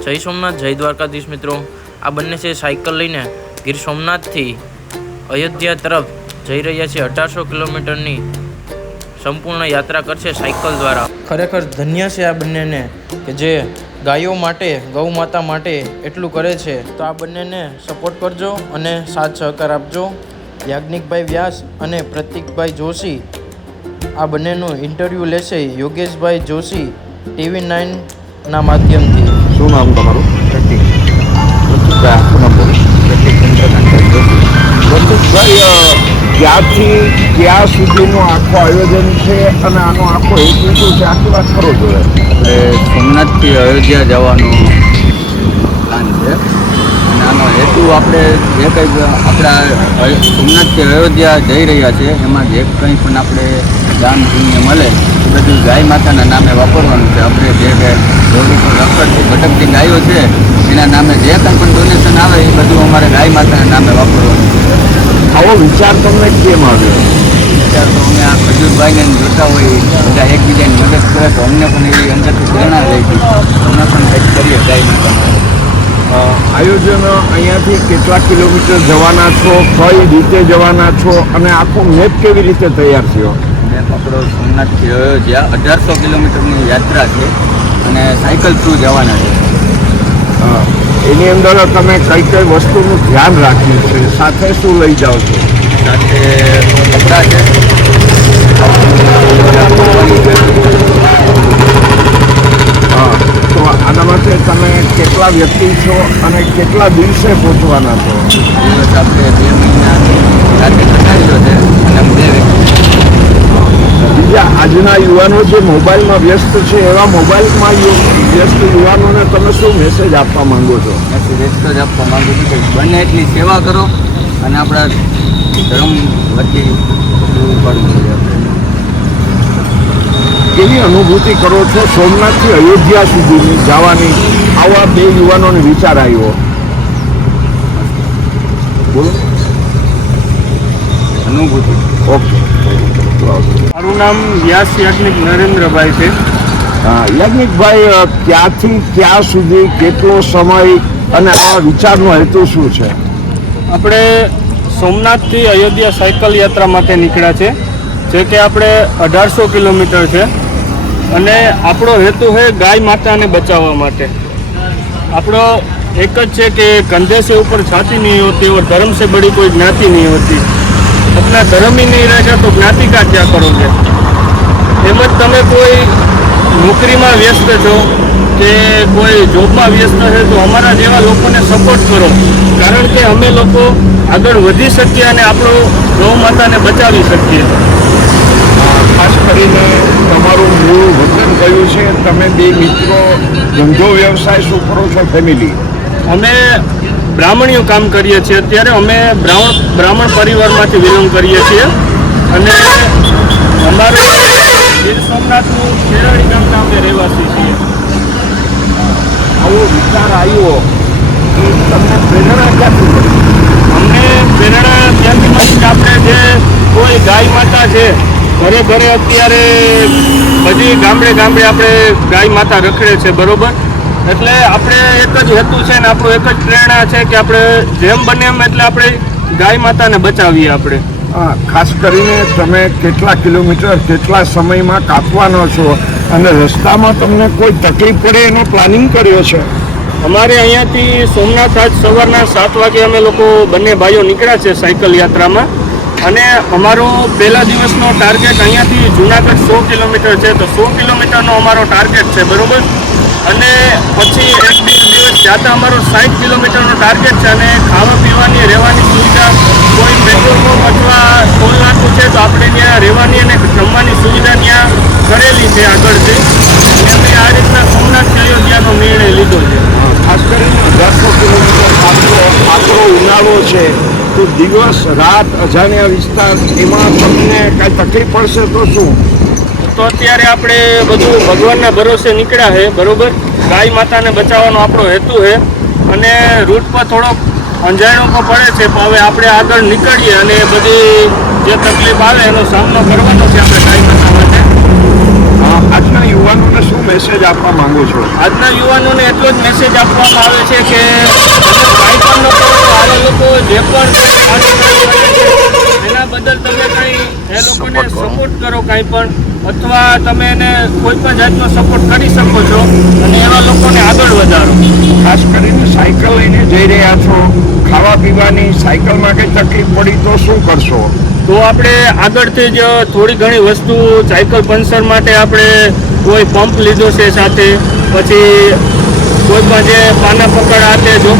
જય સોમનાથ, જય દ્વારકાધીશ મિત્રો. આ બંને છે સાયકલ લઈને ગીર સોમનાથથી અયોધ્યા તરફ જઈ રહ્યા છે. અઢારસો કિલોમીટરની સંપૂર્ણ યાત્રા કરશે સાયકલ દ્વારા. ખરેખર ધન્ય છે આ બંનેને કે જે ગાયો માટે, ગૌ માતા માટે એટલું કરે છે. તો આ બંનેને સપોર્ટ કરજો અને સાથ સહકાર આપજો. યાજ્ઞિકભાઈ વ્યાસ અને પ્રતિકભાઈ જોશી આ બંનેનું ઇન્ટરવ્યૂ લેશે યોગેશભાઈ જોશી ટીવી નાઇનના માધ્યમથી. શું નામ તમારું? પ્રતિક. પ્રતિકભાઈ આખું નામ બોલો? પ્રતિક ચંદ્રકાંત ક્યાંથી ક્યાં સુધીનું આખું આયોજન છે અને આનો આખો હેતુ શું છે આખી વાત કરો જોઈએ એટલે સોમનાથથી અયોધ્યા જવાનો પ્લાન છે. અને આનો હેતુ આપણે જે કંઈ આપણા સોમનાથથી અયોધ્યા જઈ રહ્યા છે એમાં જે કંઈ પણ આપણે દાન પુણ્ય મળે બધું ગાય માતાના નામે વાપરવાનું છે. આપણે જે કે ઉપર રખડતી ભટકતી ગાયો છે એના નામે જે કંઈ પણ ડોનેશન આવે એ બધું અમારે ગાય માતાના નામે વાપરવાનું છે. આવો વિચાર તમને કેમ આવ્યો? વિચાર તો અમે આ ખજૂરભાઈને જોતા હોય બધા એકબીજાની મદદ કરે તો અમને પણ એવી અંદરથી પ્રેરણા રહી ગઈ અમે પણ કંઈક કરીએ ગાય માતા અ, આયોજન અહીંયાથી કેટલા કિલોમીટર જવાના છો કઈ રીતે જવાના છો અને આખો મેપ કેવી રીતે તૈયાર થયો? પકડો સોમનાથથી અયોધ્યા અઢારસો કિલોમીટરની યાત્રા છે અને સાયકલ થ્રુ જવાના છે. એની અંદર તમે કઈ કઈ વસ્તુનું ધ્યાન રાખ્યું છે? સાથે શું લઈ જાઓ છો? સાથે કપડાં છે. હા. તો આના માટે તમે કેટલા વ્યક્તિ છો અને કેટલા દિવસે પહોંચવાના છો? દિવસ આપણે બે મહિના સાથે કટાડ્યો છે અને બે બીજા આજના યુવાનો જે મોબાઈલમાં વ્યસ્ત છે એવા મોબાઈલમાં વ્યસ્ત યુવાનોને તમે શું મેસેજ આપવા માંગો છો? મેસેજ જ આપવા માંગુ છું કે બને એટલી સેવા કરો અને આપણા ધર્મ વચ્ચે કેવી અનુભૂતિ કરો છો સોમનાથથી અયોધ્યા સુધીની જવાની? આવા બે યુવાનોને વિચાર આવ્યો. બોલો. અનુભૂતિ. ઓકે. મારું નામ વ્યાસ યાજ્ઞિક નરેન્દ્રભાઈ છે. યાજ્ઞિકભાઈ ક્યાંથી ક્યાં સુધી કેટલો સમય અને આ વિચારનો હેતુ શું છે? આપણે સોમનાથથી અયોધ્યા સાયકલ યાત્રા માટે નીકળ્યા છે જે કે આપણે અઢારસો કિલોમીટર છે. અને આપણો હેતુ છે ગાય માતાને બચાવવા માટે. આપણો એક જ છે કે કંદેસે ઉપર છાતી નહીં હોતી ઓર ધર્મ સે બડી કોઈ જ્ઞાતિ નહીં હોતી. આપણા ધર્મની નહીં રહેશે તો જ્ઞાતિકા ત્યાં કરો છે તેમજ તમે કોઈ નોકરીમાં વ્યસ્ત છો કે કોઈ જોબમાં વ્યસ્ત છે તો અમારા જેવા લોકોને સપોર્ટ કરો. કારણ કે અમે લોકો આગળ વધી શકીએ અને આપણો ગૌ માતાને બચાવી શકીએ. ખાસ કરીને તમારું મૂળ વતન કયું છે? તમે બે મિત્રો ધંધો વ્યવસાય શું કરો છો? ફેમિલી અમે બ્રાહ્મણીઓ કામ કરીએ છીએ. અત્યારે અમે બ્રાહ્મણ બ્રાહ્મણ પરિવારમાંથી બિલોંગ કરીએ છીએ. અને અમારું ગીર સોમનાથનું ખેરાળી ગામના અમે રહેવાસી છીએ. આવો વિચાર આવ્યો. તમને પ્રેરણા ક્યાંથી અમને પ્રેરણા ત્યાંથી મળી કે આપણે જે કોઈ ગાય માતા છે ઘરે ઘરે અત્યારે બધી ગામડે ગામડે આપણે ગાય માતા રખડે છે બરોબર? એટલે આપણે એક જ હેતુ છે ને આપણું એક જ પ્રેરણા છે કે આપણે જેમ બને એમ એટલે આપણે ગાય માતાને બચાવીએ આપણે. હા, ખાસ કરીને તમે કેટલા કિલોમીટર કેટલા સમયમાં કાપવાનો છો અને રસ્તામાં તમને કોઈ તકલીફ પડે એનો પ્લાનિંગ કર્યો છે? અમારે અહીંયાથી સોમનાથ આજ સવારના સાત વાગે અમે લોકો બંને ભાઈઓ નીકળ્યા છે સાયકલ યાત્રામાં. અને અમારો પહેલા દિવસનો ટાર્ગેટ અહીંયાથી જુનાગઢ સો કિલોમીટર છે. તો સો કિલોમીટરનો અમારો ટાર્ગેટ છે બરોબર? અને પછી એક બે દિવસ જાતા અમારો સાઠ કિલોમીટરનો ટાર્ગેટ છે અને ખાવા પીવાની, રહેવાની સુવિધા કોઈ પેટ્રોલ અથવા ટોલ નાકું છે તો આપણે ત્યાં રહેવાની અને જમવાની સુવિધા ત્યાં કરેલી છે આગળથી. અને અમે આ રીતના સોમનાથ અયોધ્યાનો નિર્ણય લીધો છે. ખાસ કરીને અઢારસો કિલોમીટર આકરો ઉનાળો છે, તો દિવસ, રાત, અજાણ્યા વિસ્તાર, એમાં તમને કાંઈ તકલીફ પડશે તો શું? તો અત્યારે આપણે બધું ભગવાનના ભરોસે નીકળ્યા છે બરોબર? ગાય માતાને બચાવવાનો આપણો હેતુ છે. અને રૂટ પર થોડોક અંજાયણો પણ પડે છે પણ હવે આપણે આગળ નીકળીએ અને બધી જે તકલીફ આવે એનો સામનો કરવાનો છે આપણે ગાય માતા માટે. આજના યુવાનોને શું મેસેજ આપવા માંગો છો? આજના યુવાનોને એટલો જ મેસેજ આપવામાં આવે છે કે તમે કાંઈ પણ ન કરો આવા લોકો જે પણ એના બદલ તમે એ લોકોને. સપોર્ટ કરો કાંઈ પણ. અથવા તમે એને કોઈ પણ જાતનો સપોર્ટ કરી શકો છો અને એવા લોકોને આગળ વધારો. ખાસ કરીને સાયકલ લઈને જઈ રહ્યા છો ખાવા પીવાની સાયકલમાં કંઈ તકલીફ પડી તો શું કરશો? તો આપણે આગળથી જ થોડી ઘણી વસ્તુ સાયકલ પંચર માટે આપણે કોઈ પંપ લીધો છે સાથે. પછી કોઈ પણ જે પાના પકડ આ તે જો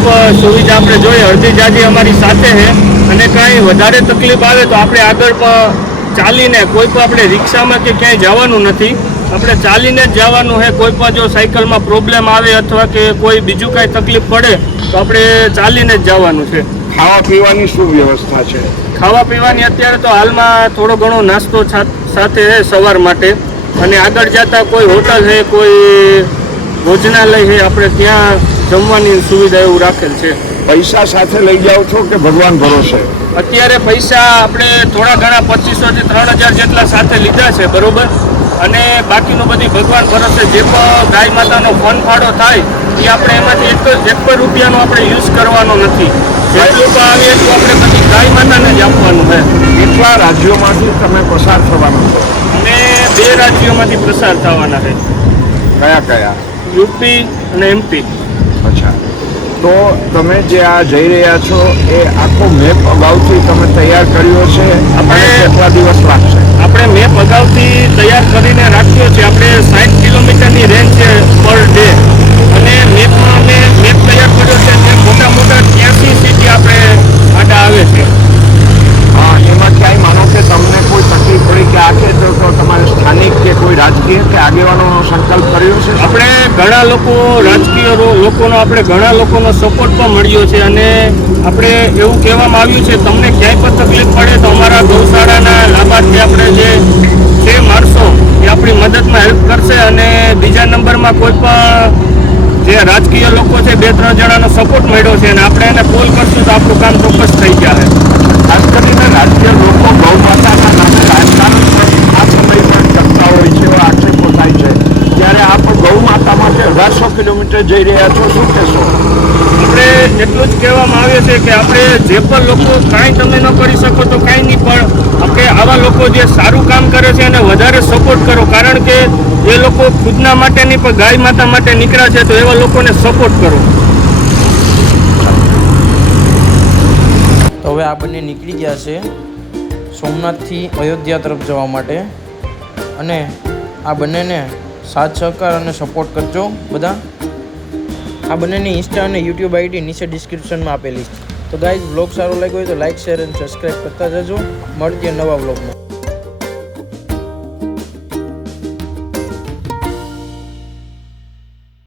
સુવિધા આપણે જોઈએ અડધી જાજી અમારી સાથે છે. અને કાંઈ વધારે તકલીફ આવે તો આપણે આગળ પણ ચાલીને કોઈ પણ આપણે રિક્ષામાં કે ક્યાંય જવાનું નથી. આપણે ચાલીને જ જવાનું છે કોઈ પણ જો સાયકલમાં પ્રોબ્લેમ આવે અથવા કે કોઈ બીજું કાંઈ તકલીફ પડે તો આપણે ચાલીને જ જવાનું છે. ખાવા પીવાની શું વ્યવસ્થા છે? ખાવા પીવાની અત્યારે તો હાલમાં થોડો ઘણો નાસ્તો સાથે છે સવાર માટે. અને આગળ જતા કોઈ હોટલ છે કોઈ ભોજનાલય છે આપણે ત્યાં જમવાની સુવિધા એવું રાખેલ છે. પૈસા સાથે લઈ જાઓ છો કે ભગવાન ભરોસે? અત્યારે પૈસા આપણે થોડા ઘણા પચીસોથી ત્રણ હજાર જેટલા સાથે લીધા છે બરોબર? અને બાકીનું બધી ભગવાન ભરોસે. જે પણ ગાય માતાનો ફોન ફાળો થાય એ આપણે એમાંથી એક એક પણ રૂપિયાનો આપણે યુઝ કરવાનો નથી. જેટલું પણ આવે એટલું આપણે બધી ગાય માતાને જ આપવાનું છે. કેટલા રાજ્યોમાંથી તમે પસાર થવાના છો? અને બે રાજ્યોમાંથી પ્રસાર થવાના છે. કયા કયા? યુપી અને એમપી. તો તમે જે આ જઈ રહ્યા છો એ આખો મેપ અગાઉથી તમે તૈયાર કર્યો છે. આપણે કેટલા દિવસ લાગશે? આપણે મેપ અગાઉથી તૈયાર કરીને રાખ્યો છે. આપણે સાઠ કિલોમીટરની રેન્જ છે પર ડે અને મેપમાં અમે મેપ તૈયાર કર્યો છે તે મોટા મોટા ત્યાંસી સિટી આપણે આડા આવે છે હા એમાં ક્યાંય માનો કે તમને કોઈ તકલીફ પડી કે આ છે તો તો તમારે સ્થાનિક કે કોઈ રાજકીય કે આગેવાનોનો સંકલ્પ કર્યો છે આપણે ઘણા લોકો, રાજકીય લોકોનો આપણે ઘણા લોકોનો સપોર્ટ પણ મળ્યો છે અને આપણે એવું કહેવામાં આવ્યું છે, તમને ક્યાંય પણ તકલીફ પડે તો અમારા ગૌશાળાના લાભાર્થી આપણે જે છે માણસો, એ આપણી મદદમાં હેલ્પ કરશે અને બીજા નંબરમાં કોઈ પણ જે રાજકીય લોકો છે, બે, ત્રણ જણાનો સપોર્ટ મળ્યો છે અને આપણે એને કોલ કરશું તો આપણું કામ ચોક્કસ થઈ જાય ખાસ કરીને રાજકીય લોકો ગૌ માતાના નામે રાજકારણ પણ આ સમયમાં કરતા હોય છે એવા આક્ષેપો થાય છે ત્યારે આપ ગૌ અઢારસો કિલોમીટર જઈ રહ્યા છો શું કહેશો? આપણે એટલું જ કહેવામાં આવે છે કે આપણે જે પણ લોકો કાંઈ તમે ન કરી શકો તો કાંઈ નહીં પણ આપણે આવા લોકો જે સારું કામ કરે છે એને વધારે સપોર્ટ કરો કારણ કે એ લોકો ખુદના માટે નહીં પણ ગાય માતા માટે નીકળ્યા છે તો એવા લોકોને સપોર્ટ કરો. તો હવે આપણને નીકળી ગયા છે સોમનાથથી અયોધ્યા તરફ જવા માટે. અને આ બંનેને સાથ, સહકાર અને સપોર્ટ કરજો બધા. આ બંનેની ઇન્સ્ટા અને યુટ્યુબ આઈડી નીચે ડિસ્ક્રિપ્શનમાં આપેલી છે. તો ગાઈઝ બ્લોગ સારો લાગ્યો હોય તો લાઇક શેર અને સબસ્ક્રાઈબ કરતા જજો. મળતી નવા બ્લોગમાં